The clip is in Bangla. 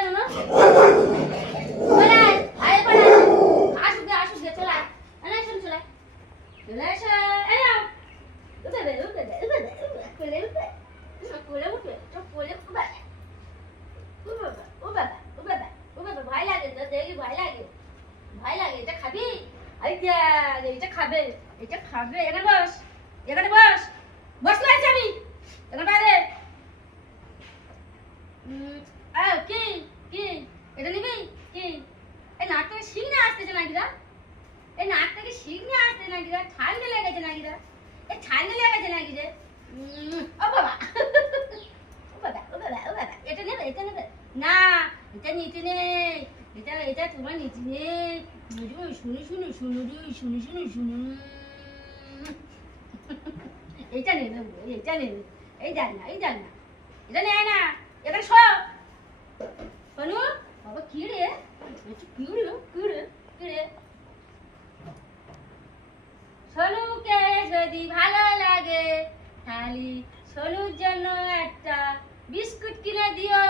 জানো না চলে আয় পড়ে আসুক দে চলে আয় শোন চলে চলে আসা এই নাও উঠে দে কোলে উঠে চুপ কোলে উঠে ও বাবা ভয় লাগে তো দেখি ভয় লাগে এটা খাবি এই যে এটা খাবে এখানে বস বসলে আছি আমি এখানে বাইরে কি এটা নিবি কি এই নাক থেকে শিং আসতেছে নাকি রা ঠান্ডা লেগেছে নাকি রা রে ও বাবা এটা নেবে না এটা নিতে নেই এটা তোমার নিতে নেই শুনো এইটা নেবে এই যাক না এটা নেয় না এখানে শোনো বাবা কি রে সোনুকে যদি ভালো লাগে তাহলে সোনুর জন্য একটা বিস্কুট কিনে দিও